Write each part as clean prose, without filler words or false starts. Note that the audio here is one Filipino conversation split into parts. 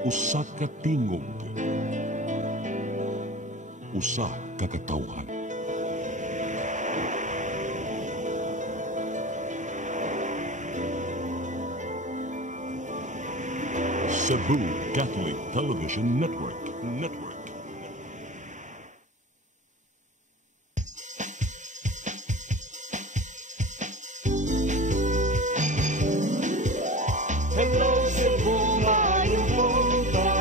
Usa ka tingog, usa ka katawhan. Cebu Catholic Television Network. Hello Cebu, maayong punta.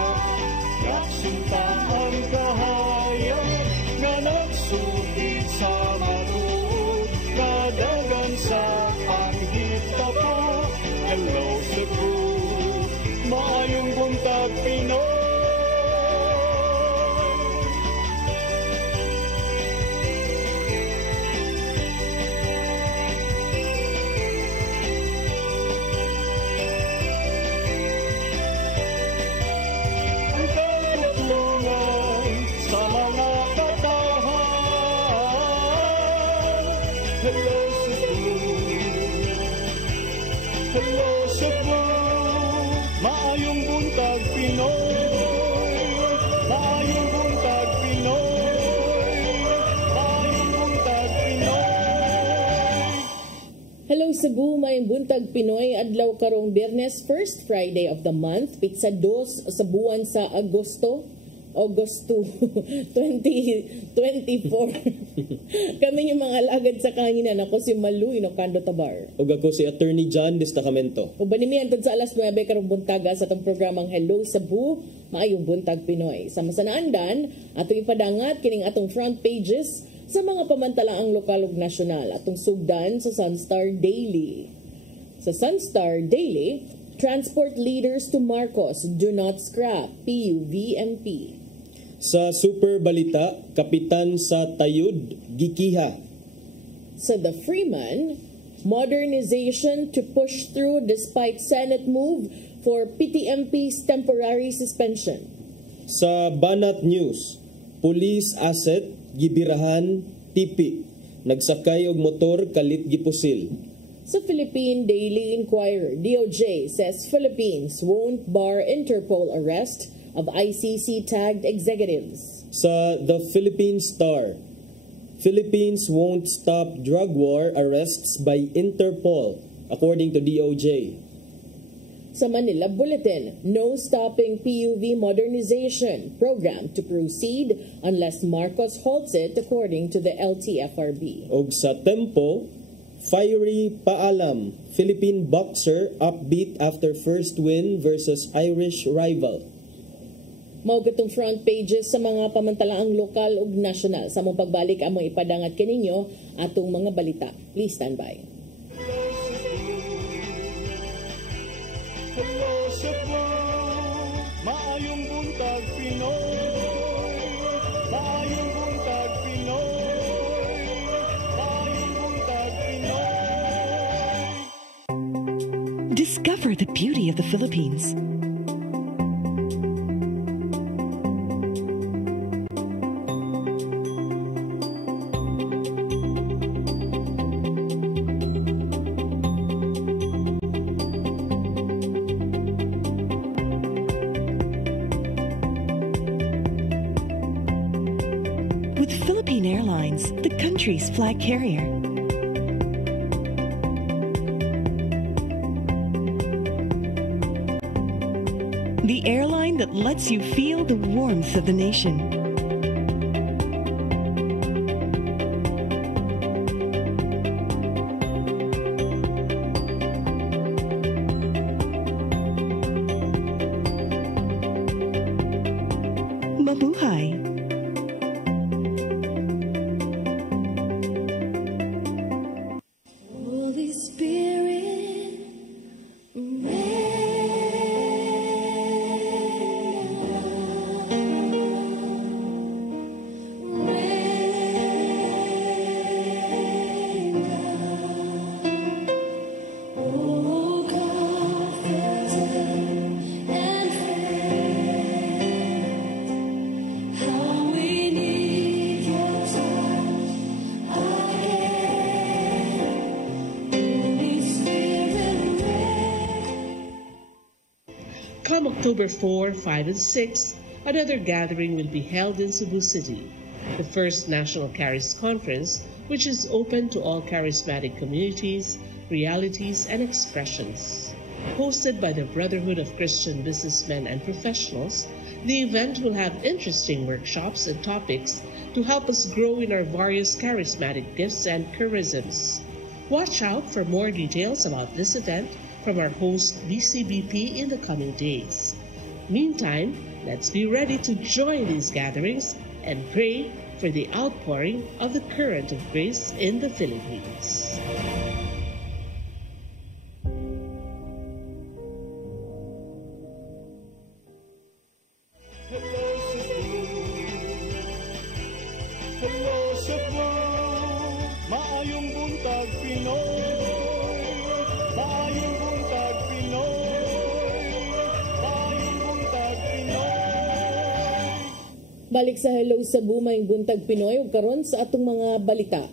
Nagsunta ang kahayag na nagsugid sa matuod. Kadagan sa panghita po. Hello Cebu, maayong buntag Pinoy. Ang katutulungan sa mga katahan. Hello Cebu, hello Cebu, maayong buntag Pinoy. Maayong buntag Pinoy. Maayong buntag Pinoy. Hello Cebu, may buntag Pinoy, adlaw karong Biyernes, first Friday of the month, pitsa 2 sa buwan sa Agosto 2024. Kami yung mga alagad sa kanginan. Ako si Malu Inocando Tabar. Ug ako si Attorney John Destacamento. Ug banimian sa alas 9 karong buntaga sa atong programang Hello Cebu, maayong buntag Pinoy. Sama sa naandan, atong ipadangat kining atong front pages sa mga pamantalaang lokal ug nasyonal. Atong sugdan sa Sunstar Daily. Sa Sunstar Daily, transport leaders to Marcos do not scrap PUVMP. Sa Super Balita, kapitan sa Tayud, gikiha. Sa The Freeman, modernization to push through despite Senate move for PTMP's temporary suspension. Sa Banat News, police asset, gibirahan, tipi. Nagsakay og motor, kalit gipusil. Sa Philippine Daily Inquirer, DOJ says Philippines won't bar Interpol arrest of ICC-tagged executives. Sa The Philippine Star, Philippines won't stop drug war arrests by Interpol, according to DOJ. Sa Manila Bulletin, no stopping PUV modernization program to proceed unless Marcos halts it, according to the LTFRB. Og sa Tempo, fiery paalam, Philippine boxer upbeat after first win versus Irish rival. Maugatong front pages sa mga pamantalaang lokal ug nasyonal. Sa mong pagbalik among ipadangat kaninyo atong mga balita. Please stand by. Hello Cebu, maayong buntag Pinoy. Maayong buntag Pinoy. Maayong buntag Pinoy. Discover the beauty of the Philippines. With Philippine Airlines, the country's flag carrier. The airline that lets you feel the warmth of the nation. Mabuhay! Holy Spirit, oh God, and Come October 4, 5, and 6, another gathering will be held in Cebu City, the first National Charis Conference, which is open to all charismatic communities, realities, and expressions. Hosted by the Brotherhood of Christian Businessmen and Professionals, the event will have interesting workshops and topics to help us grow in our various charismatic gifts and charisms. Watch out for more details about this event from our host BCBP in the coming days. Meantime, let's be ready to join these gatherings and pray for the outpouring of the current of grace in the Philippines. Hello Cebu, maayong buntag Pinoy. Maayong buntag Pinoy. Maayong buntag Pinoy. Balik sa Hello Cebu, mayong buntag Pinoy ug karon sa atong mga balita.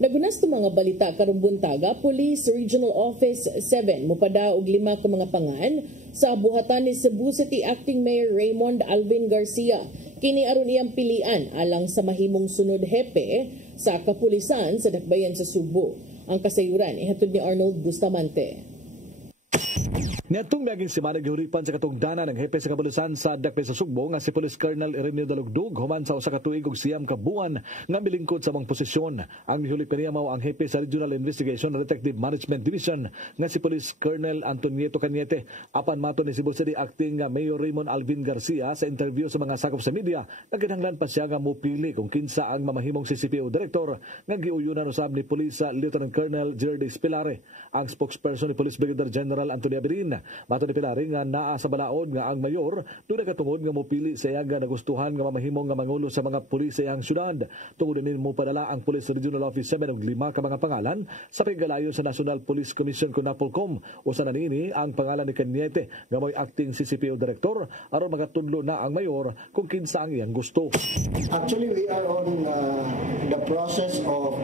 Nagunas to mga balita karong buntaga, Police Regional Office 7 mopada og 5 ka mga pangan sa buhatan ni Cebu City Acting Mayor Raymond Alvin Garcia. Kini aron iyang pilian alang sa mahimong sunod hepe sa kapulisan sa dakbayan sa Subo. Ang kasayuran ihatod ni Arnold Bustamante. Niadtong miaging semana gihulipan sa katungdanan ng hepe sa kapulisan sa Dakbayan sa Sugbo nga si Police Colonel Ireneo Dalugdog human sa usa ka tuig ug siyam ka buwan nga milingkod sa mong posisyon. Ang mihulip kaniya mao ang hepe sa Regional Investigation and Detective Management Division nga si Police Colonel Antonieto Cañete. Apan mato ni Cebu City Acting Mayor Raymond Alvin Garcia sa interview sa mga sakop sa media, nagkinahanglan pa siya nga mopili kung kinsa ang mamahimong CCPO Director nga giuyunan usab ni Police Lieutenant Colonel Gerdy Spilare. Ang spokesperson ni Police Brigadier General Antonio Abirin mato ni Pilari nga naa sa balaod nga ang mayor doon nagatungod nga mopili sa iya nga nagustuhan nga mamahimong nga mangulo sa mga pulis sa iyang syudad. Tungod din mo padala ang Police Regional Office 7 og 5 ka mga pangalan sa pigalayo sa National Police Commission kun Napolcom. Usa na niini ang pangalan ni Cañete nga mo'y acting CCPO Director aron magatudlo na ang mayor kung kinsa ang iyang gusto. Actually, we are on the process of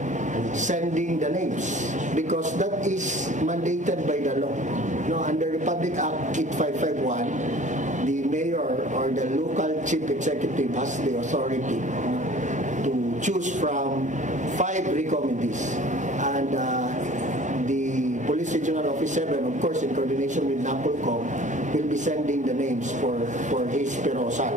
sending the names because that is mandated by the law. No, under Republic Act 8551, the mayor or the local chief executive has the authority to choose from 5 recommendees. And the Police Regional Office 7, of course, in coordination with Napolcom, will be sending the names for his perosal.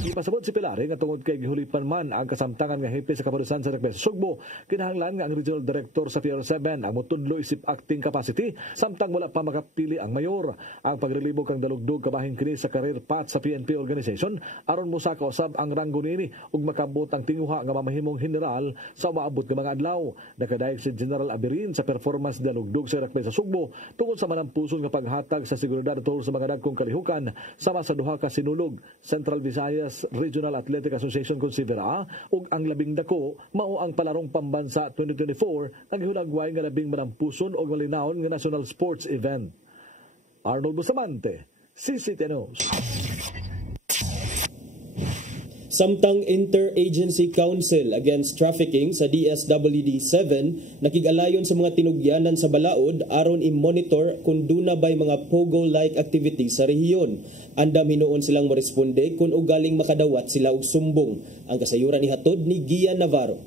Ipasabot si Pilari nga tungod kay gihulipan man ang kasamtangan nga hepe sa kapulisan sa Dakbayan sa Sugbo, kinahanglan nga ang Regional Director sa PR7 ang motudlo isip acting capacity samtang wala pa makapili ang mayor. Ang pagrelibo kang Dalugdog kabahin kini sa career path sa PNP organization aron mosaka usab ang ranggo niini ug makabot ang tinguha nga mamahimong general sa umaabot nga mga adlaw. Nakadayeg si General Abirin sa performance ni Dalugdog sa Dakbayan sa Sugbo tungod sa manampuson nga paghatag sa seguridad tungod sa mga dagkong kalihukan sama sa duha ka sinulog Central Visayas Regional Athletic Association Considera ug ang labing dako mao ang palarong pambansa 2024 ang gihulagway nga labing manampuson og malinawon nga national sports event. Arnold Bustamante, CCTV News. Samtang Interagency Council Against Trafficking sa DSWD-7 nakig-alayon sa mga tinugyanan sa balaod aron i-monitor kung duna bay mga pogo-like activities sa rehiyon. Andam hinuon silang moresponde kung ugaling makadawat sila og sumbong. Ang kasayuran ihatod ni Gian Navarro.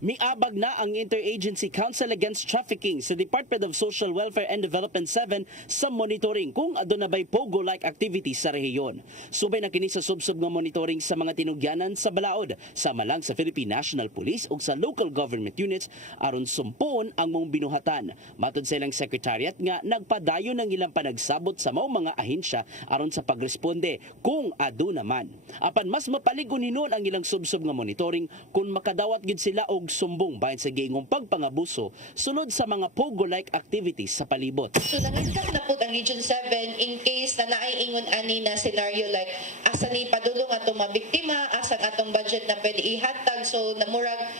Miabag na ang Interagency Council Against Trafficking sa Department of Social Welfare and Development 7 sa monitoring kung aduna bay pogo-like activities sa rehiyon. Subay na kini sa subsub nga monitoring sa mga tinugyanan sa balaod, sama lang sa Philippine National Police ug sa local government units aron sumpon ang mong binuhatan. Matod sa ilang secretariat nga nagpadayon ng ilang panagsabot sa maong mga ahensya aron sa pagresponde kung aduna man. Apan mas mapaligon hinon ang ilang subsub nga monitoring kung makadawat gid sila og sumbong bahin sa giingong pagpangabuso sulod sa mga pogo-like activities sa palibot. So nangindak na po ang Region 7 in case na naay-ingon ani na scenario like asa ni padulong atong mabiktima, asa atong budget na pwede ihatag, so na murag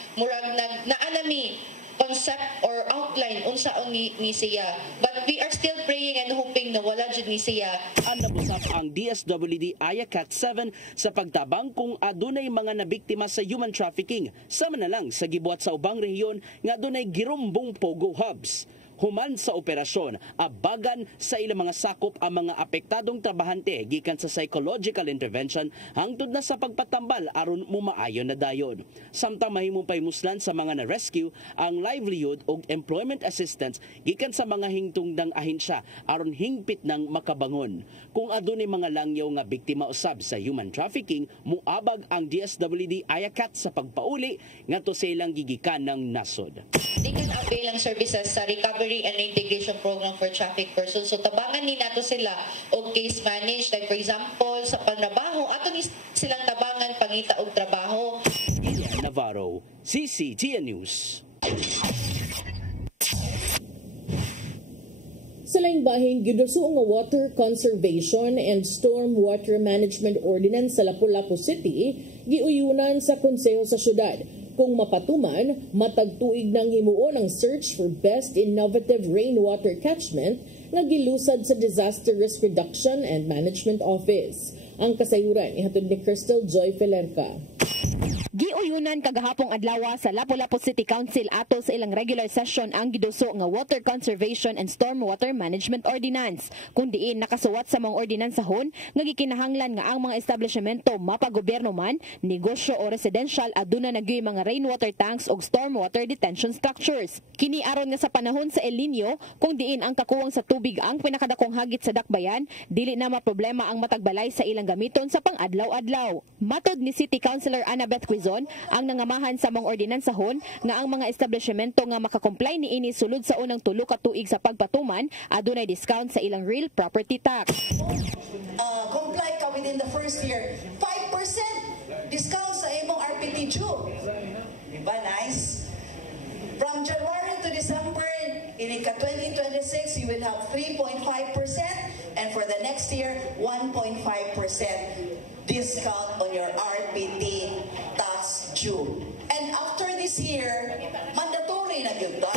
naanami concept or outline unsaon ni siya. But we are still praying and hoping na wala jud ni siya. Nabusap ang DSWD IACAT 7 sa pagtabang kung adunay mga nabiktima sa human trafficking, sama na lang sa gibuhat sa ubang rehiyon nga adunay girumbong pogo hubs. Human sa operasyon, abagan sa ilang mga sakop ang mga apektadong trabahante gikan sa psychological intervention hangtod na sa pagpatambal aron mumaayon na dayon. Samtang mahimong paymuslan sa mga na-rescue ang livelihood o employment assistance gikan sa mga hingtungdang ahensya aron hingpit ng makabangon. Kung adunay mga langyaw nga biktima usab sa human trafficking, muabag ang DSWD ayakat sa pagpauli ngadto sa ilang gigikan ng nasod. They can avail ang services sa Recovery and Reintegration Program for Traffic Persons. So tabangan ni nato sila og case manage, like for example sa panrabaho ato ni silang tabangan pangita og trabaho. Ian Navarro, CCTN News. Sa laing bahin, giduso nga Water Conservation and Storm Water Management Ordinance sa Lapu-Lapu City giuyunan sa konseho sa syudad. Kung mapatuman, matagtuig ng himuon ang search for best innovative rainwater catchment nga gilusad sa Disaster Risk Reduction and Management Office. Ang kasayuran ihatod ni Crystal Joy Felerca. Giuyunan kagahapong adlaw sa Lapu-Lapu City Council ato sa ilang regular session ang giduso nga Water Conservation and Stormwater Management Ordinance. Kung diin nakasuwat sa mga ordinansahon nga gikinahanglan nga ang mga establishmento mapagobyerno man, negosyo o residential aduna nagyoy mga rainwater tanks o stormwater detention structures. Kini aron nga sa panahon sa El Nino, kung diin ang kakuwang sa tubig ang pinakadakong hagit sa dakbayan, dili na maproblema ang matagbalay sa ilang gamiton sa pang-adlaw-adlaw. Matod ni City Councilor Annabeth Quizon, ang nangamahan sa mga ordinansahon nga ang mga establishmento nga makakomply niini sulod sa unang 3 ka tuig sa pagpatuman adunay discount sa ilang real property tax. Comply ka within the first year, 5% discount sa imong RPT due. Diba nice? From January to December in 2026 you will have 3.5% and for the next year 1.5% discount on your RPT tax due. And after this year, mandatory na gyud ba?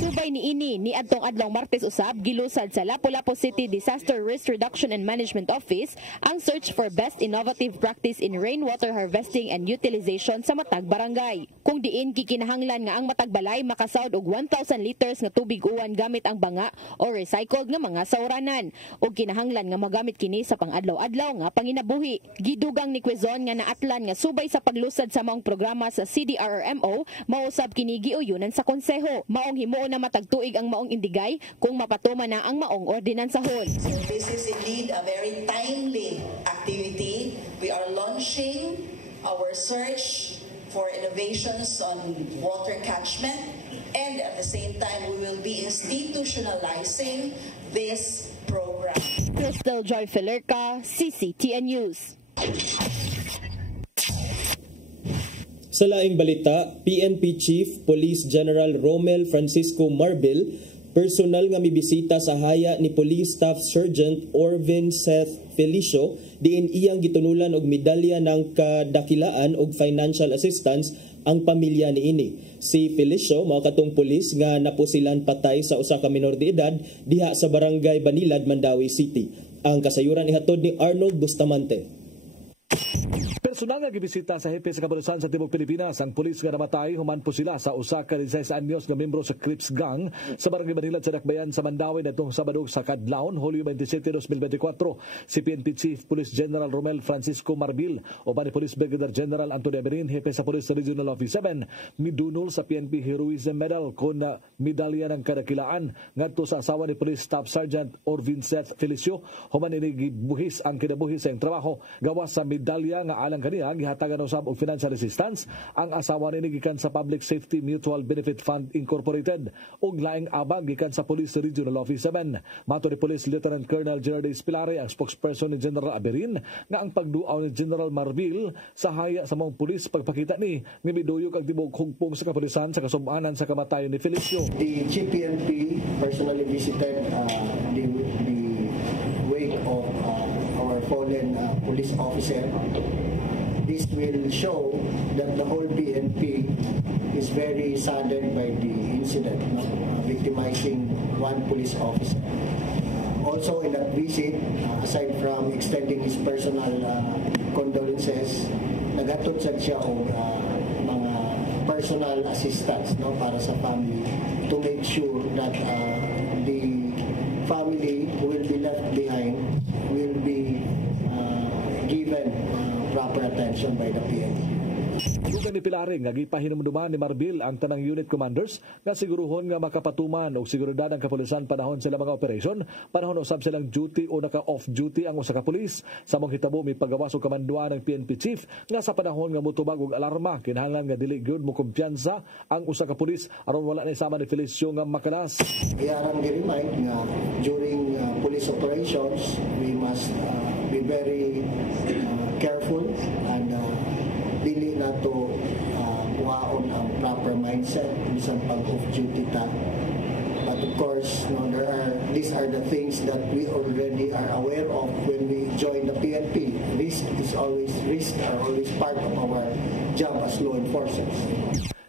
Subay niini ni adtong adlong Martes usab gilusad sa Lapu-Lapu City Disaster Risk Reduction and Management Office ang search for best innovative practice in rainwater harvesting and utilization sa matag barangay. Kung diin kikinahanglan nga ang matag balay makasawd og 1,000 liters nga tubig uwan gamit ang banga o recycled nga mga sauranan ug kinahanglan nga magamit kini sa pang-adlaw-adlaw nga panginabuhi. Gidugang ni Quezon nga naatlan nga subay sa paglusad sa mga programa sa CDRRMO mausab kini giuyunan sa konseho. Maong himuon na matagtuig ang maong indigay kung mapatuman na ang maong ordinansahon. So this is indeed a very timely activity. We are launching our search for innovations on water catchment and at the same time we will be institutionalizing this program. Crystal Joy Felerca, CCTN News. Sa laing balita, PNP Chief Police General Romel Francisco Marbil, personal nga mibisita sa haya ni Police Staff Sergeant Orvin Seth Felicio, diin iyang gitunulan og medalya ng kadakilaan og financial assistance ang pamilya niini. Si Felicio, mao katong pulis nga napusilan patay sa usa ka minor de edad diha sa barangay Banilad, Mandawi City. Ang kasayuran ihatod ni Arnold Bustamante. Personal nga gibisita sa hepe sa kabalusan sa Timog Pilipinas ang pulis nga namatay human po sila sa usa ka 16 anyos nga membro sa Crips Gang sa barangay Banilad sa Dakbayan sa Mandawi natong Sabado sa Kadlawon, Hulyo 27, 2024. Si PNP Chief Police General Romel Francisco Marbil o ni Police Brigadier General Antonio Aberin, hepe sa Police Regional Office 7, midunol sa PNP Heroism Medal kon medalya ng kadakilaan ngadto sa asawa ni Police Staff Sergeant Orvin Seth Felicio human ini gibuhis ang kinabuhi sa iyang trabaho gawas sa medalya nga alang kaniya gihatagan usab og financial assistance ang asawa ni gikan sa Public Safety Mutual Benefit Fund Incorporated ug laing abag gikan sa Police Regional Office 7. Mato ni Police Lieutenant Colonel Gerard Espilare, ang spokesperson ni General Aberin, nga ang pagduaw ni General Marbil sa haya sa mga pulis pagpakita ni nga miduyok ang tibok hugpong sa kapulisan sa kasub-anan sa kamatayon ni Felicio. The Chief PNP personally visited the wake of our fallen police officer. This will show that the whole PNP is very saddened by the incident, victimizing one police officer. Also in that visit, aside from extending his personal condolences, nagatod siya og mga personal assistance para sa family to make sure that attention by the PNP. Dugan ni Pilaring nga gipahinumduman ni Marbil ang tanang unit commanders nga siguruhon nga makapatuman og seguridad ang kapulisan panahon sila mga operasyon, panahon usab silang duty o naka-off duty ang usa ka pulis. Sa mong hitabo may pagawas og kamanduan ng PNP chief nga sa panahon nga motubag og alarma kinahanglan nga dili gyud mo kumpiyansa ang usa ka pulis aron wala na sama ni Felicio nga makalas. Iyaran gi-remind nga during police operations we must be very careful and dili na to waon ang proper mindset bisan pag off duty ta. But of course, these are the things that we already are aware of when we join the PNP. Risk are always part of our job as law enforcers.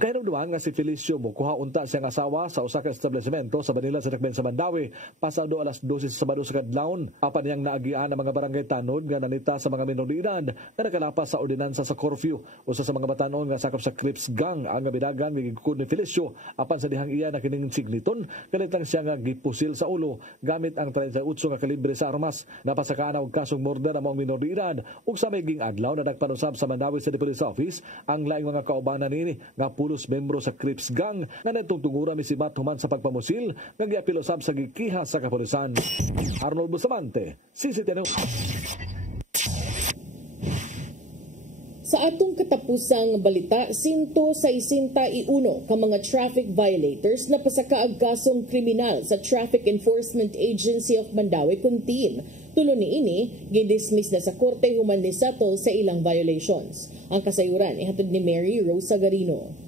Kaya nung nga si Felicio mo kuha unta siyang asawa sa usa ka establishmento sa Manila sa Dakben sa Mandawi pasado alas 12 sa Sabado sa kadlawon. Apan niyang naagian ang mga barangay tanod nga nanita sa mga minor de edad na nakalapas sa ordinansa sa curfew. Usa sa mga batanon nga sakop sa Crips Gang ang bidagan gigikod ni Felicio apan sa dihang iya na kining signiton kalit lang siya nga gipusil sa ulo gamit ang 38 nga kalibre sa armas. Napasakaan og kasong murder ang mga minor de edad ug sa mayging adlaw na nagpanusab sa Mandawi City Police Office ang laing mga kaubanan nini nga membro sa Crips Gang nga nagtungtungura misibat human sa pagpamusil nga giapil usab sa gikiha sa kapulisan. Arnold Bustamante, CCTV. Sa atong katapusang balita, 161 ka mga traffic violators na pasakaag kasong kriminal sa Traffic Enforcement Agency of Mandawi Kuntim. Tulo niini gidismiss na sa korte human ni settle sa ilang violations. Ang kasayuran ihatod ni Mary Rosa Garino.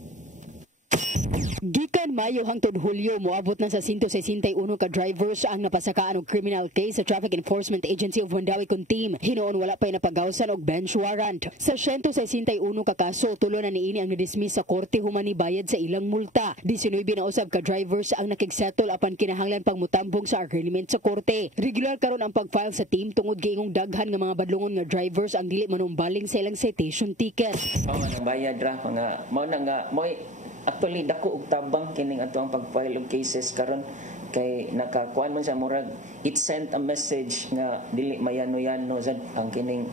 Gikan Mayo hangtod Hulyo moabot na sa 161 ka drivers ang napasakaan og criminal case sa Traffic Enforcement Agency of Mandawi Kuntim. Hinoon wala pay napagawsan og bench warrant. Sa 161 ka kaso tulo na niini ang nadismiss sa korte human ni bayad sa ilang multa. 19 na usab ka drivers ang nakigsettle apan kinahanglan pang mutambong sa agreement sa korte. Regular karon ang pagfile sa team tungod giingong daghan nga mga badlungon nga drivers ang dili manumbaling sa ilang citation ticket. Ang bayad ra mga mao na nga actually dako og tabang kining ato ang pag-file og cases karon kay nakakuan man sa murag it sent a message nga dili mayano-yano sad ang kining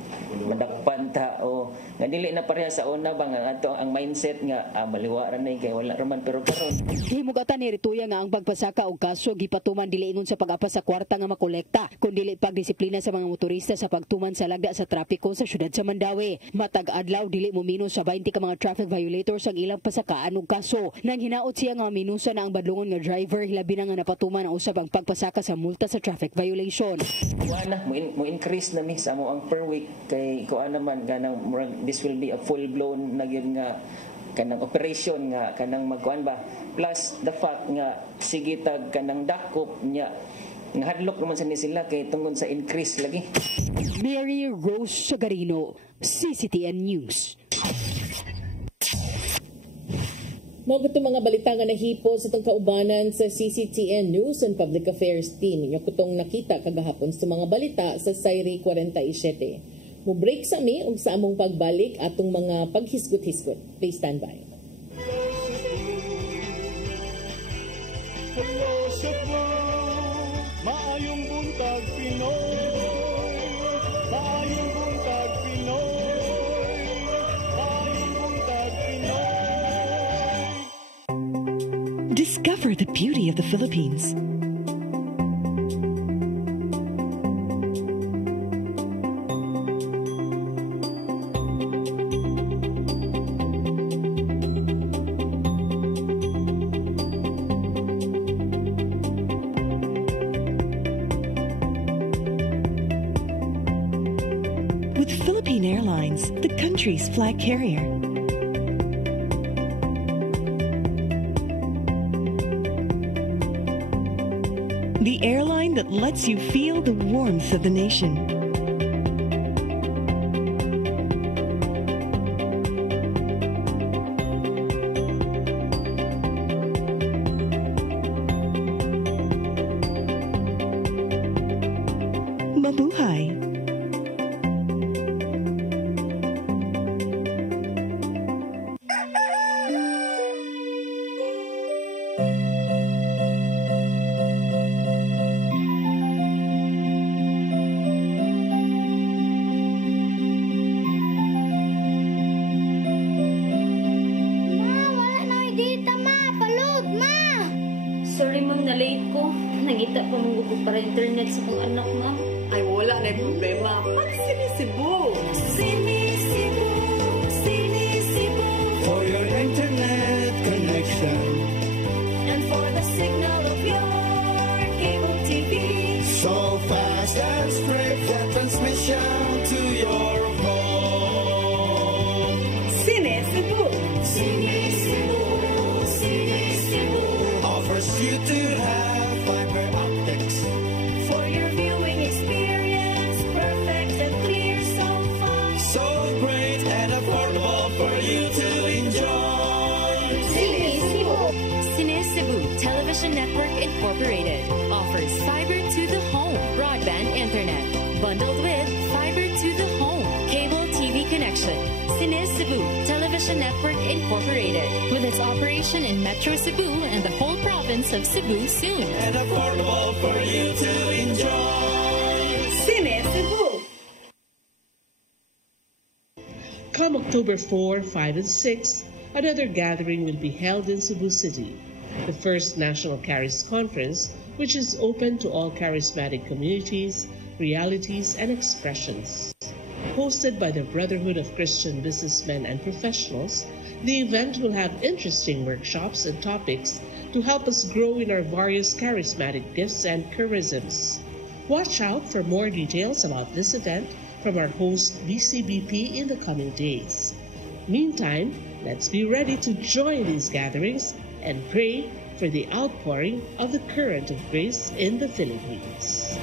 madakpan ta o nga dili na pareha sa una ba nga ato ang mindset nga baliwa ra nay kay wala raman pero karon himugatan ni Rituya nga ang pagpasaka og kaso gipatuman dili ingon sa pag-apas sa kwarta nga makolekta kun dili pagdisiplina sa mga motorista sa pagtuman sa lagda sa trapiko sa syudad sa Mandawi. Matag adlaw dili mo minus sa 20 ka mga traffic violators ang ilang pasakaan og kaso. Nang hinaot siya nga minusa na ang badlungon nga driver hilabi na nga napatuman ang usab ang pagpasaka sa multa sa traffic violation. Kuana mo increase na mi sa mo ang per week kay kuana man ganang this will be a full blown na gyud nga kanang operation nga kanang magkuan ba plus the fact nga sige tag kanang dakop nya nga hadlok naman sa sila kay tungod sa increase lagi. Mary Rose Sagarino, CCTN News. Mga itong mga balita nga nahipo sa itong kaubanan sa CCTN News and Public Affairs Team. Inyo kutong nakita kagahapon sa mga balita sa Sayri 47. Mo-break sa mi ug sa among pagbalik atong mga paghisgot-hisgot. Please stand by. Hello Cebu, maayong buntag Pinoy, maayong buntag Pinoy, maayong buntag Pinoy. Discover the beauty of the Philippines. With Philippine Airlines, the country's flag carrier. The airline that lets you feel the warmth of the nation. Mabuhay! internet sa kong anak, ma'am. Ay, wala na yung problema. Pag-Sini Cebu. Sini Cebu, Sini Cebu. For your internet connection. And for the signal of your cable TV. So fast and straight for transmission to your home. Sini Cebu. Sini Cebu, Sini Cebu. Offers you to have fiber optics. For your viewing experience, perfect and clear so far. So great and affordable for you to enjoy. Sini Cebu. Cine Cebu Television Network Incorporated offers fiber to the home broadband internet bundled with fiber to the home cable TV connection. Cine Cebu Television Network Incorporated with its operation in Metro Cebu and the whole province of Cebu soon. And affordable for you to enjoy. Sini Cebu. Come October 4, 5, and 6, another gathering will be held in Cebu City, the first National Charis Conference, which is open to all charismatic communities, realities, and expressions. Hosted by the Brotherhood of Christian Businessmen and Professionals, the event will have interesting workshops and topics to help us grow in our various charismatic gifts and charisms. Watch out for more details about this event from our host BCBP in the coming days. Meantime, let's be ready to join these gatherings and pray for the outpouring of the current of grace in the Philippines.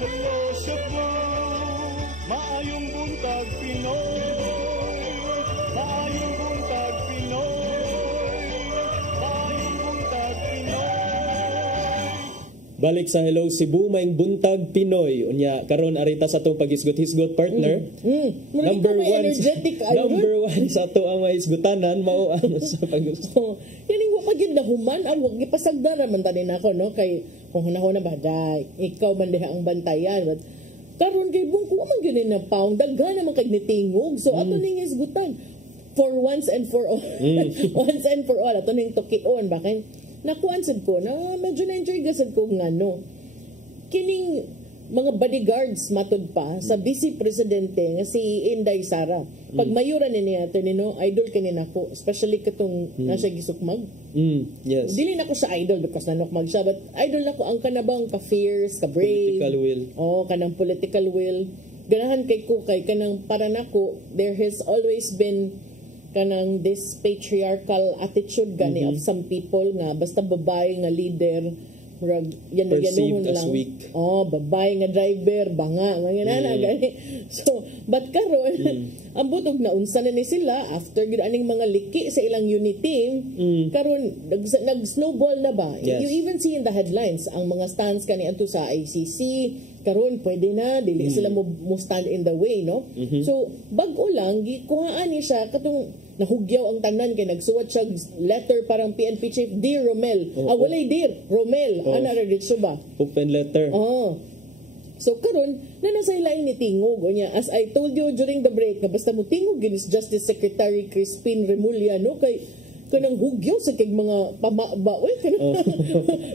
Hello Cebu, maayong buntag Pinoy. Maayong buntag Pinoy. Maayong buntag Pinoy. Balik sa Hello Cebu, maing buntag Pinoy. Unya karon arita sa atong paghisgot-hisgot partner. Number one sa ato ang mahisgotanan mao ang sa paghisgot. Yaning wa pagid na human ang wag gipasagdara man tanin ako no kay kung hunahon na ba day ikaw man diha ang bantayan but karon kay bungko man gyud na pound daghan naman kay nitingog so ato ning hisgutan for once and for all. Once and for all ato ning tukion bakay nakuan sad ko na medyo na-enjoy gasad ko ngano kining mga bodyguards matud pa sa Vice Presidente nga si Inday Sara. Pag mayura ni niya no idol kini nako especially katong nasa gisukmag. Yes. Dili nako sa idol because nanukmag siya but idol nako ang kanabang ka fierce, ka brave. Political will. Oh, kanang political will. Ganahan kay ko kay kanang para nako there has always been kanang this patriarchal attitude gani of some people nga basta babae nga leader murag yan lang weak. Oh babae nga driver banga nga na gani so but karon ang butog na unsa na ni sila after gid aning mga liki sa ilang unit team karon nag snowball na ba. Yes. You even see in the headlines ang mga stands kani adto sa ICC karon pwede na dili sila mo stand in the way no. So bag-o lang gikuhaan ni siya katong nahugyaw ang tanan kay nagsuwat siya letter parang PNP chief Dear Romel. Walay Dear Romel ana ra dito ba open letter. So karon na nasa ilain ni tingog unya as I told you during the break na basta mo tingog ginis Justice Secretary Crispin Remulla no kay kanang hugyaw sa kay mga pamaba oy kanang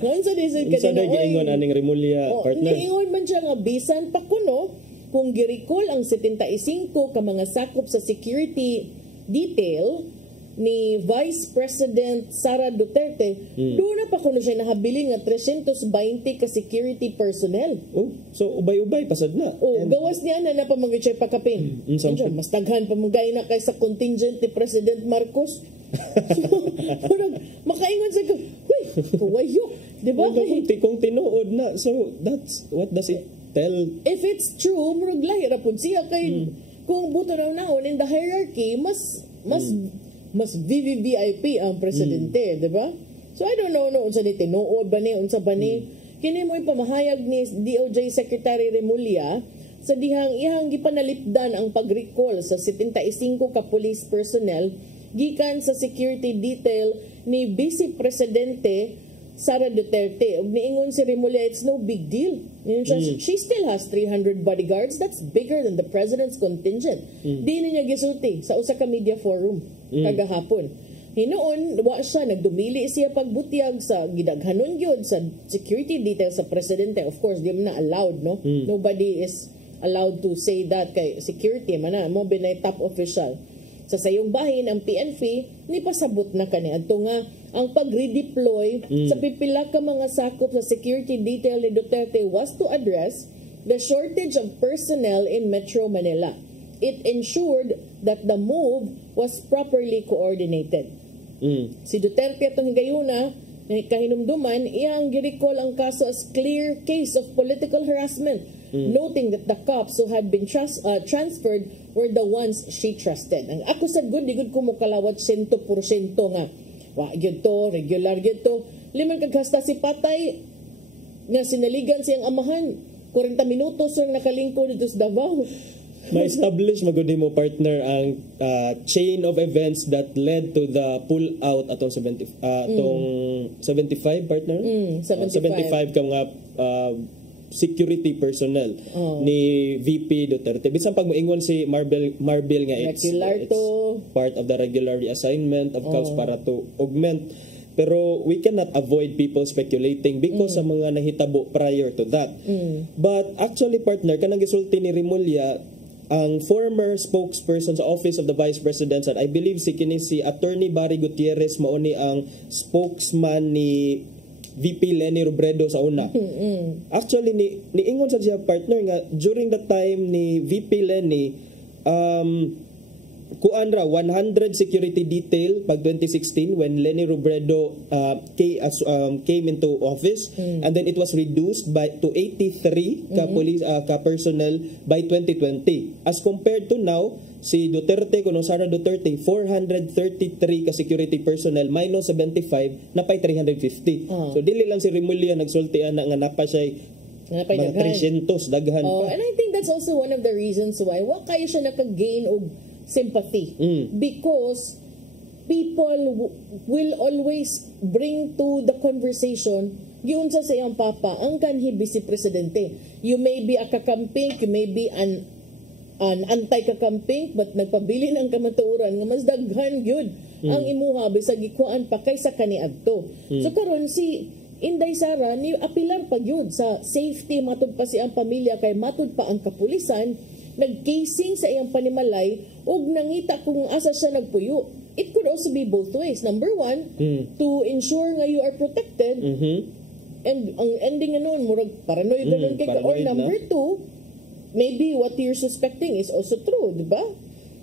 unsa di sa kanang giingon aning Remulla partner giingon man siya nga bisan pa kuno kung giricall ang 75 ka mga sakop sa security detail ni Vice President Sara Duterte, doon na pa kuno siya nahabilin nga 320 ka security personnel. So ubay-ubay pasad na. Gawas niya na pamangit siya pakapin. Mas daghan pamagay na kaysa contingent ni President Marcos. Makaingon sa huy, wayok. Diba? Kung tinuod na, so that's, what does it tell? If it's true, murag lahi rapod siya kay kung buto na naon in the hierarchy, mas VVVIP ang presidente, di ba? So I don't know unsa ni tinuod ba ni unsa ba ni kini mo ipamahayag ni DOJ Secretary Remulla sa dihang iyang gipanalipdan ang pag-recall sa 75 ka police personnel gikan sa security detail ni Vice Presidente Sara Duterte. Ug niingon si Remulla, it's no big deal. She still has 300 bodyguards. That's bigger than the president's contingent. Di niya gisulti sa usa ka media forum kagahapon. Hinoon, wa siya, nagdumili siya pagbutyag sa gidaghanon gyud sa security details sa presidente. Of course, di man na allowed, no? Nobody is allowed to say that kay security man na, mo binay top official. Sa sayong bahin, ang PNP, ni pasabot na kani adto nga ang pag-redeploy sa pipila ka mga sakop sa security detail ni Duterte was to address the shortage of personnel in Metro Manila. It ensured that the move was properly coordinated. Si Duterte itong higayuna, kahinumduman, iyang giricall ang kaso as clear case of political harassment, noting that the cops who had been transferred were the ones she trusted. Ang ako sa good, di good ko mo kalawat 100% nga. Wa gyud to, regular gyud to. Liman kagkasta si Patay nga sinaligan siyang amahan. 40 minutos lang nakalingkod dito sa Davao. Ma-establish magudi mo partner ang chain of events that led to the pull out atong 75 partner 75 ka nga security personnel ni VP Duterte. Bisan pag moingon si Marbil nga it's part of the regular reassignment of course para to augment, pero we cannot avoid people speculating because sa mga nahitabo prior to that. But actually partner kanang gisulti ni Remulla, ang former spokesperson sa Office of the Vice President, I believe si Attorney Barry Gutierrez mauni ang spokesman ni VP Leni Robredo sa una. Actually niingon sa siya partner nga during the time ni VP Leni kuan ra 100 security detail pag 2016 when Leni Robredo came into office, and then it was reduced to 83 ka police ka personnel by 2020. As compared to now, si Duterte kuno Sara Duterte 433 ka security personnel minus 75 na pay 350. So dili lang si Remulla nagsulti ana nga napa siya mga 300 daghan pa. And I think that's also one of the reasons why wa kayo siya naka-gain og sympathy, because people will always bring to the conversation yun sa iyang papa ang kanhi Vice Presidente. You may be a kakamping, you may be an anti-kakamping, but nagpabili ng kamatuoran nga mas daghan yun ang imuha bisag gikuan pa kaysa kaniadto. So karon si Inday Sara ni apilar pa yun sa safety, matud pa si ang pamilya kay matud pa ang kapulisan, nag-casing sa iyang panimalay ug nangita kung asa siya nagpuyo. It could also be both ways. Number one, to ensure nga you are protected, and ang ending nga noon murag paranoid na nun kay ka. Or number two, maybe what you're suspecting is also true, di ba?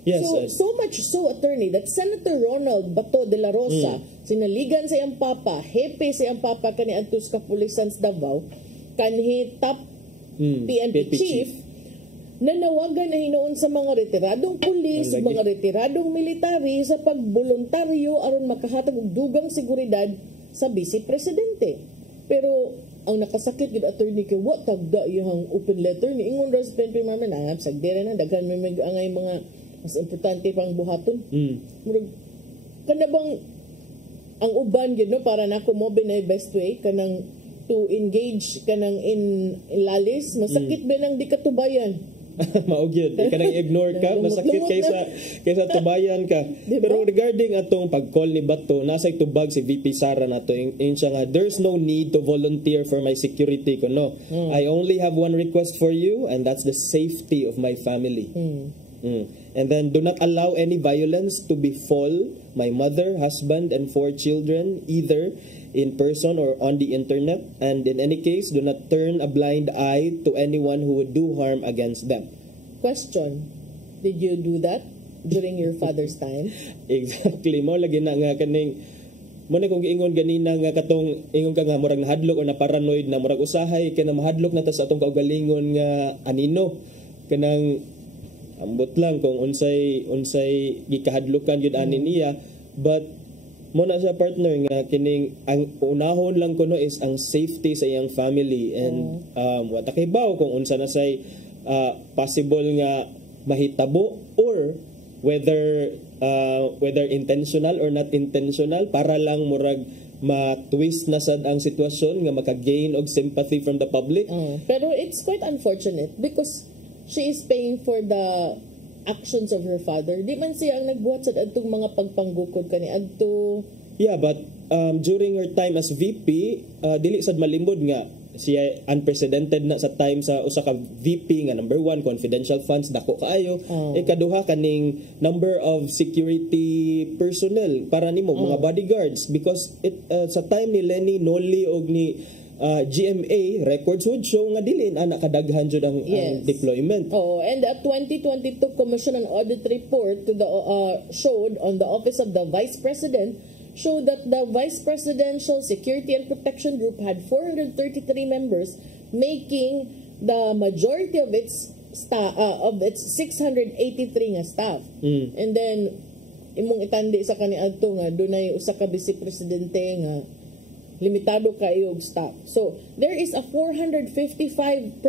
Yes, so much so, attorney, that Senator Ronald Bato de la Rosa, sinaligan sa iyang papa, hepe sa iyang papa kani Antus Kapulisan sa Davao, kanhi top PNP chief, nanawagan na hinoon sa mga retiradong pulis, mga retiradong military sa pagboluntaryo aron makahatag og dugang seguridad sa Vice Presidente. Pero ang nakasakit gid attorney kay wa tagda iyang open letter ni ingon ra sa PNP man sagdira na daghan may angay mga mas importante pang buhaton. Murag kana bang ang uban gid no para nako mo binay best way kanang to engage kanang in lalis masakit ba nang di katubayan. Maog yun. Kanang ignore ka, masakit kaysa tubayan ka. Pero regarding atong pag-call ni Bato, nasa tubag si VP Sara na to, in siya nga, there's no need to volunteer for my security ko, no. I only have one request for you, and that's the safety of my family. And then, do not allow any violence to befall my mother, husband, and 4 children, either in person or on the internet, and in any case, do not turn a blind eye to anyone who would do harm against them. Question, did you do that during your father's time? Exactly. Mo lagi na nga kaning mo na kung giingon ganina nga katong ingon ka nga murag nahadlok o na paranoid na murag usahay kay na mahadlok na ta sa atong kaugalingon nga anino kanang ambot lang kung unsay gikahadlokan gyud ani niya, but mo na siya partner nga kining ang unahon lang kuno is ang safety sa iyang family, and wa ta kay baw kung unsa na say possible nga mahitabo or whether intentional or not intentional para lang murag ma-twist na sad ang sitwasyon nga maka-gain og sympathy from the public. Pero it's quite unfortunate because she is paying for the actions of her father. Di man siya ang nagbuhat sa adtong mga pagpanggukod kani adto. Yeah, but during her time as VP, dili sad malimbod nga siya unprecedented na sa time sa usa ka VP nga number 1 confidential funds dako kaayo. Ikaduha kaning number of security personnel para nimo mga bodyguards because sa time ni Lenny Noli og ni GMA records would show nga dili ana kadaghan jud ang deployment. And a 2022 Commission on Audit report to the showed on the Office of the Vice President showed that the Vice Presidential Security and Protection Group had 433 members, making the majority of its staff of its 683 nga staff. And then imong itandi sa kaniadto nga dunay usa ka vice presidente nga limitado kayo og staff. So there is a 455%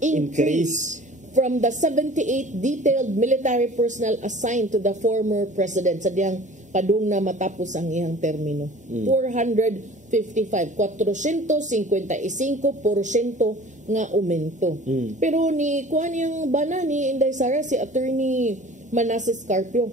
increase from the 78 detailed military personnel assigned to the former president sa diyang padung na matapos ang iyang termino. 455, 455% nga aumento. Pero ni kuan yung bana ni Inday Sara si Attorney Manasseh Carpio.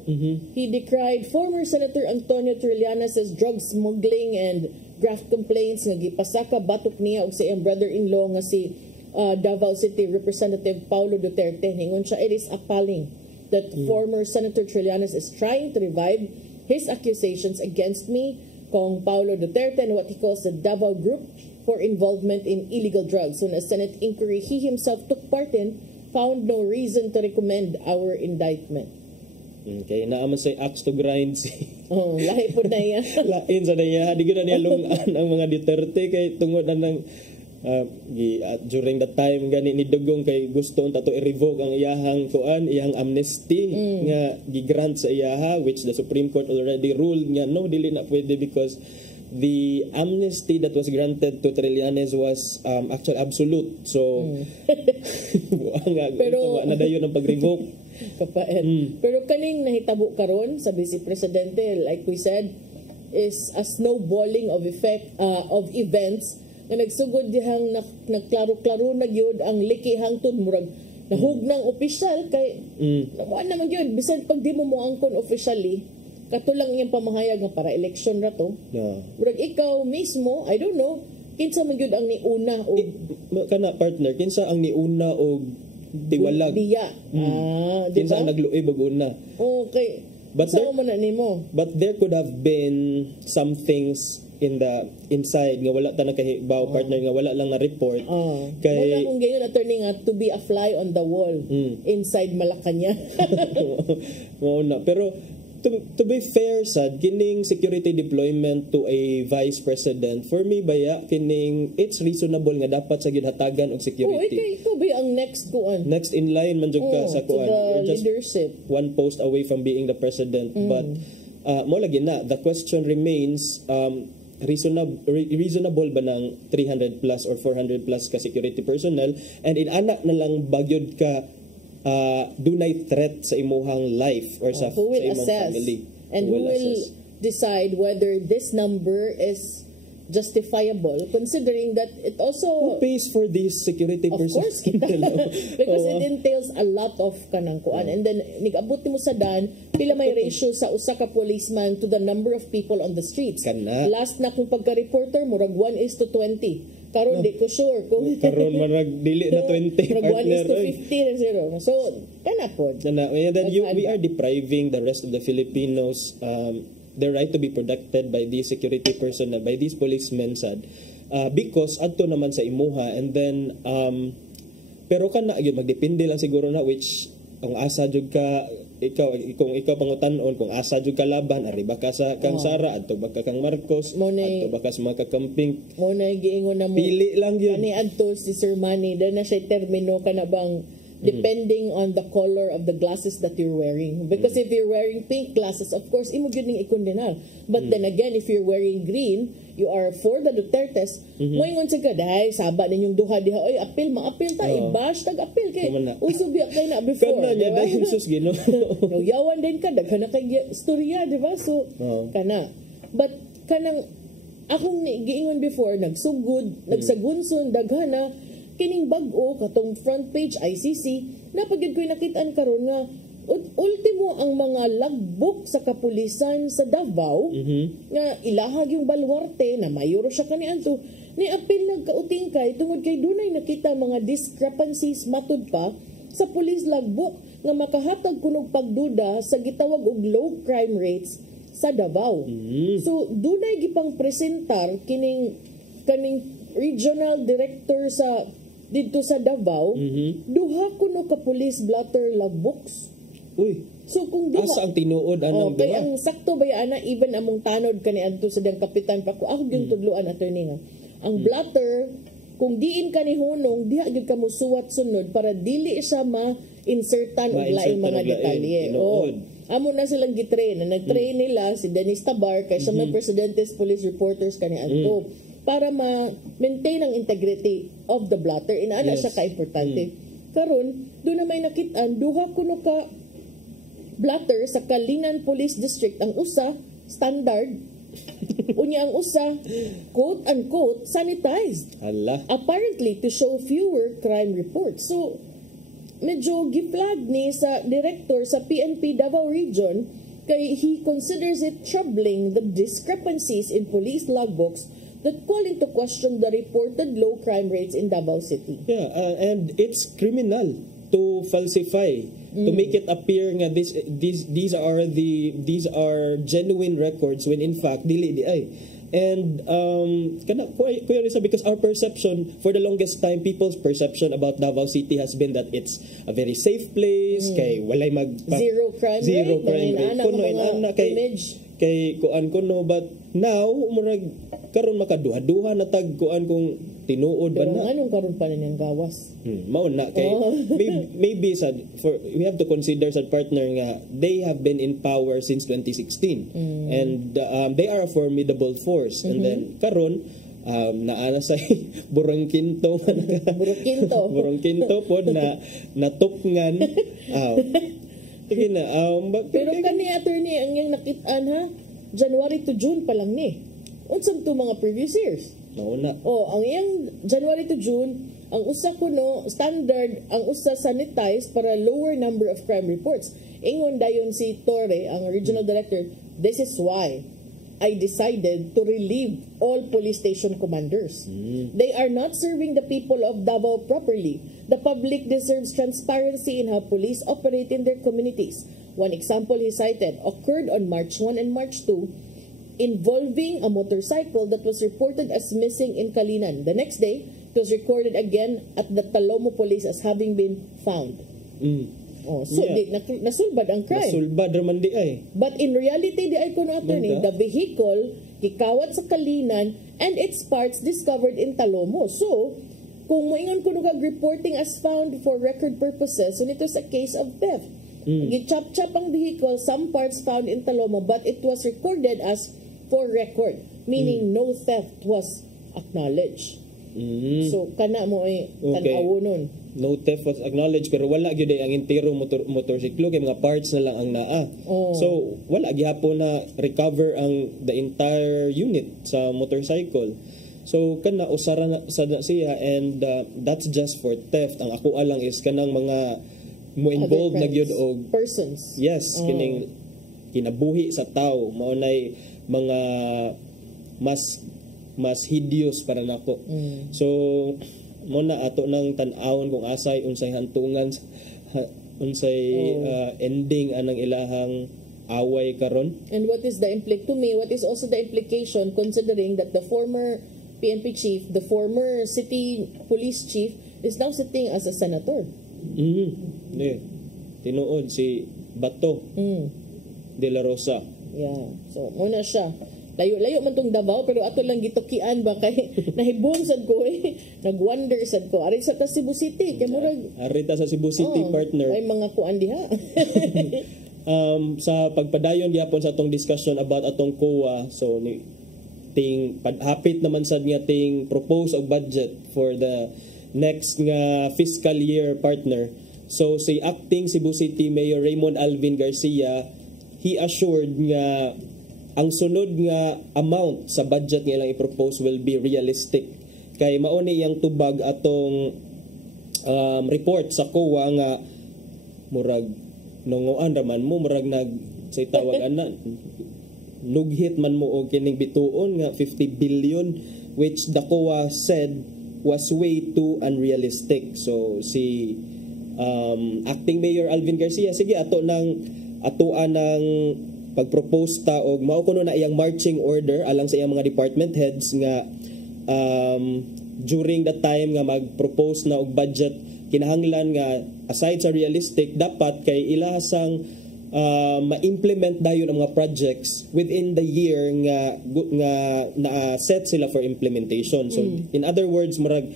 He decried former Senator Antonio Trillanes' drug smuggling and graft complaints nga gipasaka batok niya og sa iyang brother-in-law nga si Davao City Representative Paulo Duterte. Hingon siya, it is appalling that former Senator Trillanes is trying to revive his accusations against me, Kong Paulo Duterte, and what he calls the Davao Group for involvement in illegal drugs. In a Senate inquiry he himself took part in, found no reason to recommend our indictment. Okay, naaman say axe to grind si lahi po na yan. Lain sa niya, di gina niya lungan ang mga Duterte kay tungod na ng during that time gani ni Dugong kay gusto unta to i-revoke ang iyahang iyahang amnesty nga gi-grant sa iyaha, which the Supreme Court already ruled nga no, dili na pwede because the amnesty that was granted to Trillanes was actually absolute. So pero nadayon ang pag-revoke. Pero kaning nahitabo karon sa Vice Presidente, like we said, is a snowballing of events nga nagsugod dihang nagklaro-klaro na gyud ang liki hangtod murag nahugnang opisyal kay nakuha naman gyud bisan pag di mo moangkon officially kato lang iyang pamahayag nga para election ra to. Murag ikaw mismo, I don't know, kinsa man gyud ang niuna o kana partner, kinsa ang niuna og tiwalag diya. Kinsa ang nagluoy og una. Okay. But there could have been some things in the inside nga wala ta nakahibaw partner nga wala lang na report kay wala kung gayon attorney nga to be a fly on the wall inside Malacañang. Pero to be fair sad kining security deployment to a vice president for me baya kining it's reasonable nga dapat sa gihatagan og security. Ikaw ba ang next in line man jud ka sa kuan. You're just leadership. One post away from being the president but mo lagi na the question remains reasonable ba ng 300 plus or 400 plus ka security personnel and inanak na lang bagyod ka dunay threat sa imuhang life or sa imong family and who will decide whether this number is justifiable considering that it also who pays for these security personnel? Of course kita because it entails a lot of kanang kuan and then nigabot mo sa dan pila may ratio sa usa ka policeman to the number of people on the streets. Last na kung pagka-reporter murag 1:20 karon di ko sure kung karon marag dili na 20 partner 1:50 so kana pod and then we are depriving the rest of the Filipinos the right to be protected by these security personnel, by these policemen sad because adto naman sa imuha and then pero kana gyud magdepende lang siguro na which kung asa jud ka kung ikaw pangutan-on kung asa jud ka laban ari ba ka sa kang Sara adto ba ka kang Marcos adto ba ka sa mga kakamping mo na giingon na mo pili lang gyud ani adto si Sir Manny dan na siya termino kana bang depending on the color of the glasses that you're wearing. Because if you're wearing pink glasses, of course, imo gyud ning ikondenar. But then again, if you're wearing green, you are for the Dutertes. Moingon sa gaday, saba ninyong duha diha, oy apil maapil ta, bash tag apil kay. Uy subiak kay na before. Kana nya dayon sus Ginoo. Yawan din ka daghan na kay istorya, di ba? So kana. But kanang akong giingon before, nagsagunson, daghana, kining bag-o, katong front page ICC, napagid ko'y nakitaan karon nga, ultimo ang mga logbook sa kapulisan sa Davao, nga ilahag yung baluarte, na mayuro siya kaniadto, ni apil nagkauting kay, tungod kay dunay nakita mga discrepancies matud pa, sa police logbook, nga makahatag kunog pagduda sa gitawag og low crime rates sa Davao. So dunay gipang presentar kaning regional director sa didto sa Davao, duha kuno ka police blotter logbooks. Uy. So kung duha, asa ang tinuod anong kay duha? ang sakto ba ana even among tanod kaniadto sa dang kapitan pa ko ako gyud tudloan attorney nga. Ang blotter kung diin ka ni hunong diha gyud ka mosuwat sunod para dili siya ma-insertan og laing mga detalye. Amo na silang gitrain. Nag-train nila si Dennis Tabar kay sa mga Presidentes Police Reporters kaniadto para ma-maintain ang integrity of the blotter. Inaana siya ka-importante. Karon, doon na may nakitaan, duha kuno ka blotter sa Kalinan Police District. Ang usa, standard. Unya ang usa, quote-unquote, sanitized. Hala. Apparently, to show fewer crime reports. So, medyo giflag ni sa director sa PNP Davao Region kay he considers it troubling the discrepancies in police logbooks that call into question the reported low crime rates in Davao City. Yeah, and it's criminal to falsify, to make it appear nga these are genuine records when in fact dili di ay. And kuya Risa, because our perception for the longest time, people's perception about Davao City has been that it's a very safe place, kay walay zero crime rate, kuno inana kay kuan kuno, but now murag karon makaduha-duha na tag kuan kung tinuod ba na. Anong karon pa niyang gawas? Mao na kay maybe we have to consider sa partner nga they have been in power since 2016 and they are a formidable force and then karon naana sa burangkinto pod na natupngan sige na pero kani attorney ang yang nakitaan ha January to June pa lang ni unsang to mga previous years. Nauna. Ang iyang January to June, ang usa kuno standard, ang usa sanitized para lower number of crime reports. Ingon dayon si Torre, ang regional director, this is why I decided to relieve all police station commanders. They are not serving the people of Davao properly. The public deserves transparency in how police operate in their communities. One example he cited occurred on March 1 and March 2 involving a motorcycle that was reported as missing in Kalinan. The next day, it was recorded again at the Talomo Police as having been found. Nasulbad ang crime. Nasulbad raman di ay. But in reality, di ay kuno attorney, the vehicle gikawat sa Kalinan and its parts discovered in Talomo. So, kung moingon kuno kag reporting as found for record purposes, so ito is a case of theft. Gichap-chap ang vehicle, some parts found in Talomo, but it was recorded as for record, meaning no theft was acknowledged. So, kana mo ay tanawonon. No theft was acknowledged, pero wala gyud ang entero motorsiklo kay mga parts na lang ang naa. So, wala gyapon na recover ang the entire unit sa motorcycle. So, kana usara na sada siya and that's just for theft. Ang ako alang is kanang mga mo involved na gyud og persons. Yes, kining kinabuhi sa tao mao nay mga mas hideous para nako. So mo na ato nang tan-awon kung asay unsay hantungan ending anang ilahang away karon. And what is also the implication considering that the former PNP chief, the former city police chief is now sitting as a senator. Tinuod si Bato de la Rosa. Yeah. So, muna siya. Layo-layo man tong Davao, pero ato lang gitukian ba kay nahibong sad ko nag-wonder sad ko. Ari sa Cebu City, kay murag arita sa Cebu City partner. Ay mga kuan diha. Sa pagpadayon gyapon sa atong discussion about atong COA, so hapit naman sad nga ting propose og budget for the next nga fiscal year partner. So si acting Cebu City Mayor Raymond Alvin Garcia, he assured nga ang sunod nga amount sa budget nga ilang i-propose will be realistic. Kay mauni yang tubag atong report sa COA nga murag nunguan raman mo murag nag say tawag ana lughit man mo og kining bituon nga 50 billion which the COA said was way too unrealistic. So si acting Mayor Alvin Garcia sige atoan ng pagpropose ta og mao kuno na iyang marching order alang sa iyang mga department heads nga during the time nga mag-propose na og budget kinahanglan nga aside sa realistic dapat kay ilahasang ma-implement dayon ang mga projects within the year nga na-set sila for implementation. So in other words murag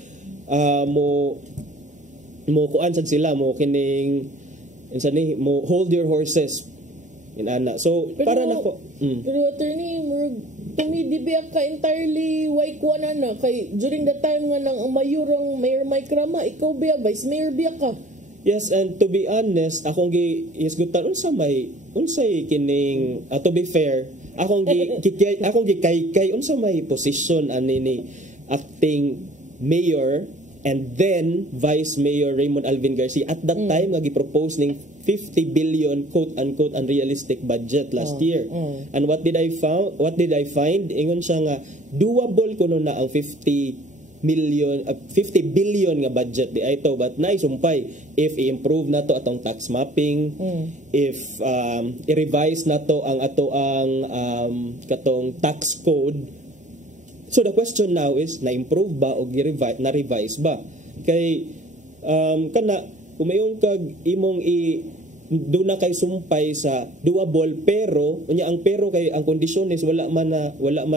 mo kuan sad sila mo kining unsa ni mo hold your horses inana. So pero, para nako pero attorney murag tumi di ba ka entirely why kuan na kay during the time nga nang mayorong Mayor Mike Rama ikaw ba vice mayor biya ka. Yes, and to be honest, akong giisgutan unsay kining to be fair, akong kay unsa may position ani ni acting mayor and then Vice Mayor Raymond Alvin Garcia at that time nga gi-propose ning 50 billion quote unquote unrealistic budget last year. And what did I find? Ingon siya nga doable kuno na ang 50 billion nga budget di ito but naisumpay if i-improve nato atong tax mapping if i-revise nato ang katong tax code. So the question now is na-improve ba o na-revise ba kay kana kumayong kag imong doon na kay sumpay sa doable pero ang kay ang kondisyon is wala man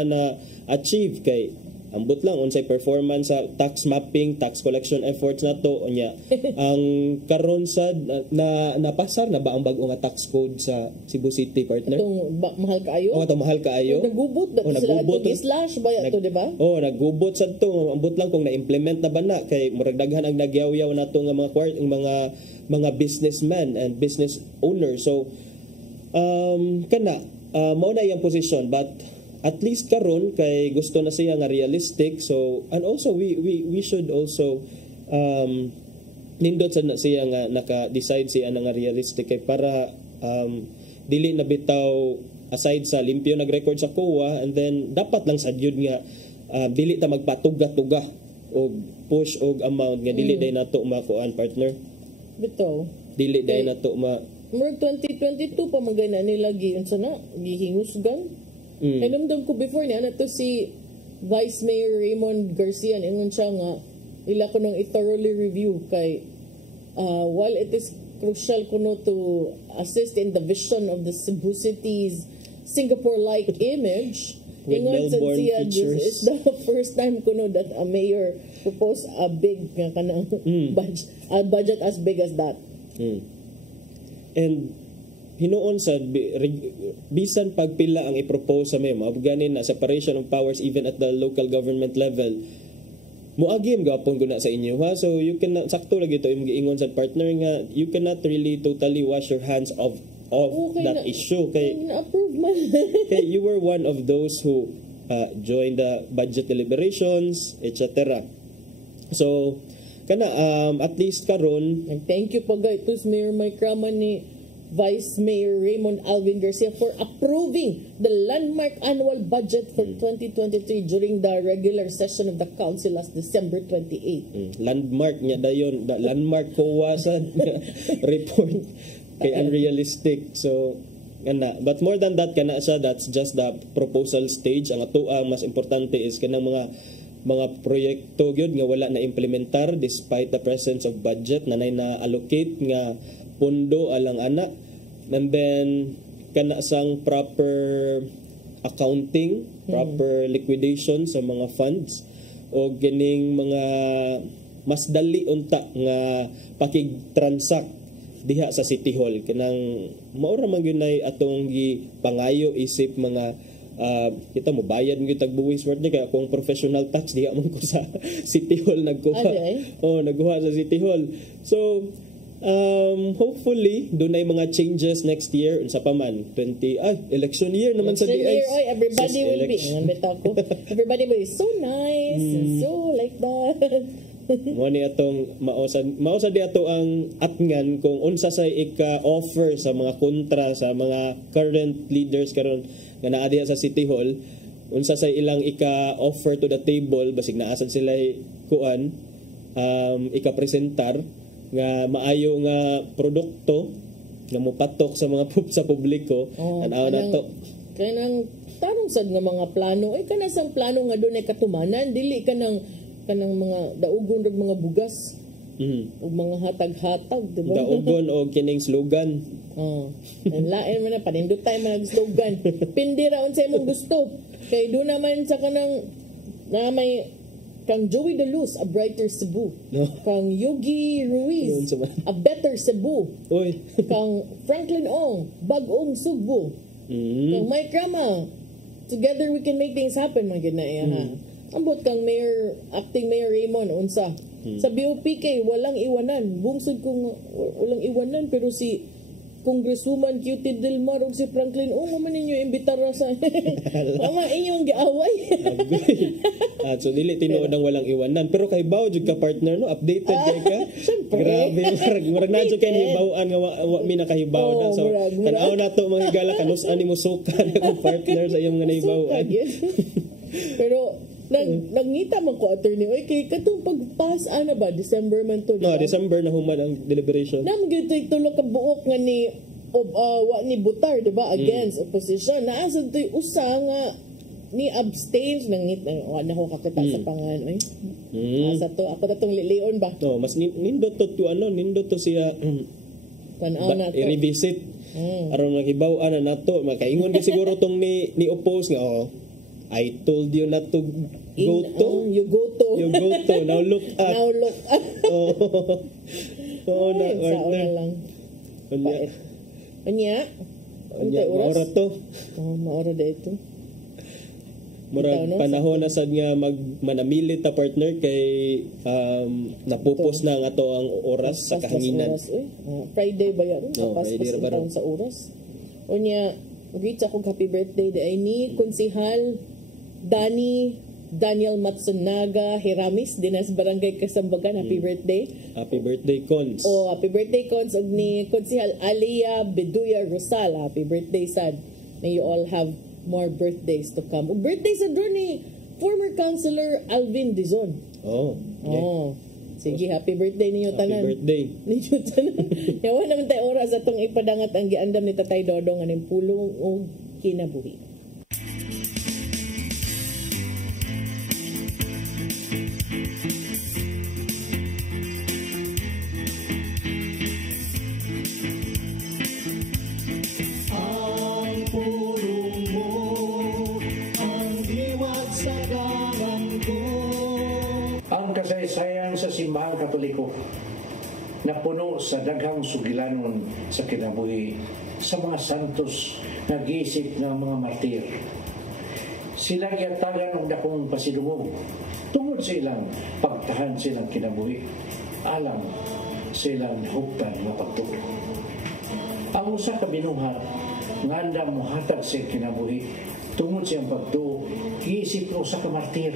na achieve kay ambot lang unsay performance sa tax mapping, tax collection efforts nato unya ang karon sad na napasar na ba ang bag-o nga tax code sa Cebu City partner? Mahal kaayo. Mahal kaayo. Nagubot sila slash ba yato di ba? Nagubot sad to ambot lang kung na-implement na ba na kay murag daghan ang nagyaw-yaw nato nga mga businessmen and business owners. So mao na iyang position but at least karon kay gusto na siya nga realistic so and also we should also nindot sa na siya nga naka-decide siya nga realistic kay para dili na bitaw aside sa limpyo nag-record sa COA and then dapat lang sad yun nga dili ta magpatuga-tuga og push og amount nga dili day nato makuan partner bitaw dili day nato murag 2022 pa magana nila unsa na gihingusgan. Ay namdam ko before niya na to si Vice Mayor Raymond Garcia ingon siya nga ila ko nang thoroughly review kay while it is crucial kuno to assist in the vision of the Cebu City's Singapore-like image ingon sa siya this is the first time kuno that a mayor proposed a big nga kanang budget as big as that. And hinuon sa bisan pagpila ang i-propose sa MEM ganin na separation of powers even at the local government level muagim gapon guna sa inyo ha so you cannot sakto lagi to imong giingon sa partner nga you cannot really totally wash your hands of that issue kay na-approve man kay you were one of those who joined the budget deliberations etc. So kana at least karon thank you pagay to Mayor Mike Rama ni Vice Mayor Raymond Alvin Garcia for approving the landmark annual budget for 2023 during the regular session of the council last December 28. Landmark niya dayon, landmark COA sa report kay unrealistic. So but more than that kana siya, that's just the proposal stage. Ang ato ang mas importante is kanang mga proyekto gyud nga wala na implementar despite the presence of budget na allocate nga pondo alang anak and then kana sang proper accounting, proper liquidation sa mga funds o gining mga mas dali unta nga pakig-transact diha sa City Hall kanang maura man gyud atong gipangayo isip mga kita mo bayad ng tagbuwis worth niya kung professional tax diha man ko sa City Hall nagkuha. Nagkuha sa City Hall. So Hopefully doon ay mga changes next year unsa pa man election year naman sa Election DX. year, oy, everybody Sus, will be election. ang bitaw ko. Everybody will be so nice and so like that. Mo ni atong mao sa di ato ang atngan kung unsa say ika-offer sa mga kontra sa mga current leaders karon nga naa diha sa City Hall, unsa say ilang ika-offer to the table basig naasad sila kuan ika-presentar nga maayo nga produkto nga mopatok sa mga sa publiko tanaw na to. Kanang tanong sad nga mga plano ay kana sang plano nga dunay katumanan dili kanang mga daugon ug mga bugas ug mga hatag-hatag diba? Daugon o kining slogan. Ang lain man na panindot tayo mga slogan. Pindi ra unsay imong gusto. Kay do naman sa kanang na may kang Joey De Luz, A Brighter Cebu. Kang Yogi Ruiz, A Better Cebu. Kang Franklin Ong, Bag-ong Sugbo. Kang Mike Rama, Together We Can Make Things Happen, mga ginaya ha. Ambot kang acting Mayor Raymond, unsa. Sa BOPK, walang iwanan. Bungsod kong walang iwanan, pero si Congresswoman Cutie Delmar ug si Franklin Ong man ninyo imbitar sa ama inyong giaway. So dili tinuod ang walang iwanan pero kay bawo jud ka partner no updated kay ka. Grabe murag na jud kay hibaw-an nga wa mi nakahibaw na so tan-aw nato mga higala kanus ani mo suka ang partner sa iyong nga nahibaw-an. Pero nagngita man ko attorney oy kay katong pagpas ana ba December man to. No, December na human ang deliberation. Nam gyud tulo ka buok nga ni wa ni Butar diba against opposition. Naasad toy usa nga ni abstains nangit wa na ko kakita sa pangan oy. Asa to ako tatong lilion ba? No, mas nindot to nindot to siya tan-aw na to. I-revisit. Aron nagibaw-an na nato makaingon di siguro tong ni oppose nga I told you not to go to. You go to. You go to. Now look up. Now look up. Na order lang. Anya? Maura to. Maura da ito. Murag panahon na sad nga manamili ta partner kay napupos na nga to ang oras sa kahanginan. Friday ba yan? Friday ra ba sa oras? Unya, greet akong happy birthday day ni Konsihal Daniel Matsunaga Hiramis dinas Barangay Kasambagan. Happy birthday. Happy birthday Cons. Happy birthday Cons og ni Konsihal Alia Beduya Rosal. Happy birthday sad. May you all have more birthdays to come. Og birthday sa doon ni former Councilor Alvin Dizon. Sige, happy birthday ninyo tanan. Happy birthday. Ninyo tanan. Yawa naman tayo oras atong ipadangat ang giandam ni Tatay Dodong aning pulong o kinabuhi. Ang pulong mo, ang diwat sa dalan ko. Ang kasaysayan sa Simbahang Katoliko na puno sa daghang sugilanon sa kinabuhi sa mga santos na gisip ng mga martir. Sila gyatagan og dakong pasidungog tungod sa ilang pagtahan silang kinabuhi alang sa ilang hugtan nga pagtuo. Ang usa ka binuhat nga andam mohatag sa kinabuhi tungod sa iyang pagtuo gisip ng usa ka martir.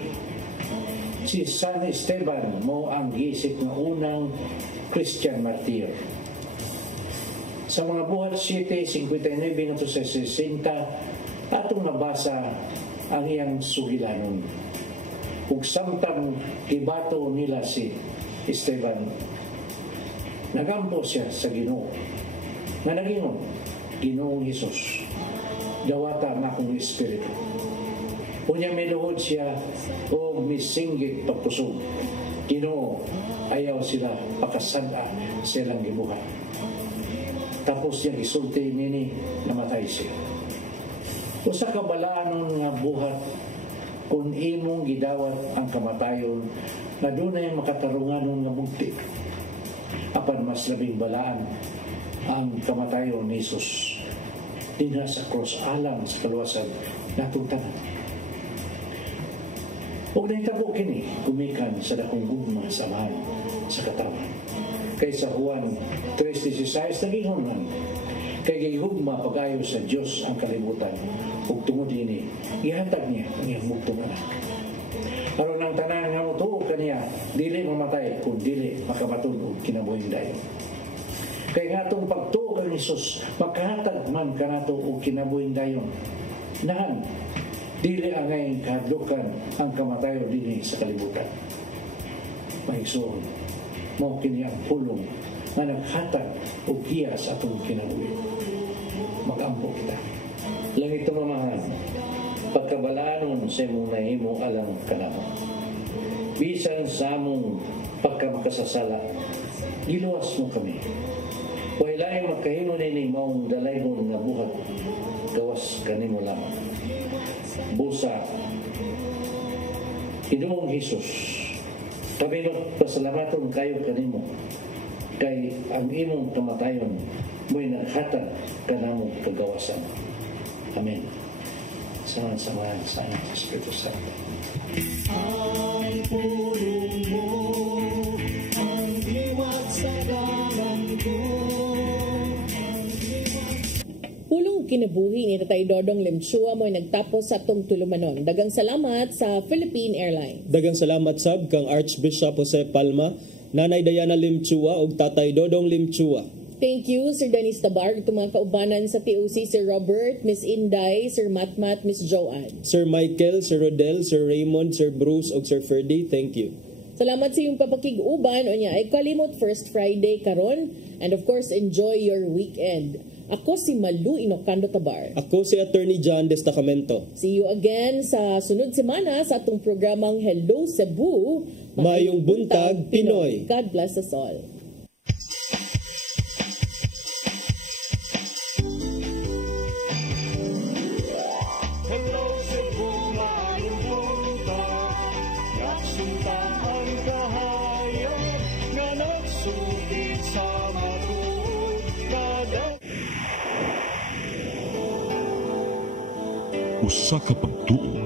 Si San Esteban mo ang gisip ng unang Christian martir. Sa mga buhat 7:59 sa 60 atong nabasa ang iyang sugilanon. Ug samtang kibato nila si Esteban, nagampo siya sa Ginoo. Nga nagingon, Ginoong Hesus, dawata na akong espiritu. Unya miluhod siya o misinggit pagpusog. Ginoo, ayaw sila pakasada sa ilang gibuhat. Tapos niya gisulti nini, namatay siya. Usa ka balaanon nga buhat kung imong gidawat ang kamatayon na dunay makatarunganon nga mugti. Apan mas labing balaan ang kamatayon ni Jesus dinha sa cross alang sa kaluwasan natong tanan. Huwag na itabo kini, kumikan sa dakong gugma samahan sa katawan. Kay sa Juan 3:16 naging lang, kay gihugma pag-ayo sa Diyos ang kalibutan, ug tungod ini, ihatag niya ang iyang mugtong anak. Aron ang tanan nga mutuo kaniya, dili mamatay kung dili makabaton og kinabuhing dayon. Kay nga itong pagtuo kang Isus, makahatag man kanato og kinabuhing dayon. Nahan, dili angay kahadlukan ang kamatayo dinhi sa kalibutan. Maigsoon, mao kini ang pulong nga naghatag og giya sa atong kinabuhi. Mag-ampo kita. Langit mamahan, pagkabalaanon sa imong nahimo alang kanamo. Bisan sa among pagkamakasasala, giluwas mo kami. Wailaing makahimo nining maong dalaygon nga buhat, gawas kanimo lamang. Busa, Ginoong Hesus, kami pasalamaton kayo kanimo, kay ang imong kamatayon mo'y naghatag kanamong kagawasan. Amen. Samahan-samahan sa Espiritu Santo. Ang pulong mo, ang liwat sa dalan ko. Pulong kinabuhi ni Tatay Dodong Limchua mo'y nagtapos sa atong tulumanon. Dagang salamat sa Philippine Airlines. Dagang salamat sab kang Archbishop Jose Palma, Nanay Diana Limchua ug Tatay Dodong Limchua. Thank you, Sir Dennis Tabar, itong mga kaubanan sa TOC, Sir Robert, Miss Inday, Sir Matmat, Miss Joanne. Sir Michael, Sir Rodel, Sir Raymond, Sir Bruce ug Sir Ferdy, thank you. Salamat sa iyong papakig-uban. O niya, ay kalimot First Friday karon, and of course, enjoy your weekend. Ako si Malu Inocando Tabar. Ako si Attorney John Destacamento. See you again sa sunod semana sa atong programang Hello Cebu. Maayong buntag, Pinoy. God bless us all. Hello Cebu, maayong buntag. Nagsunta ang kahayag nga nagsugid sa matuod kada. Usa ka pagtuo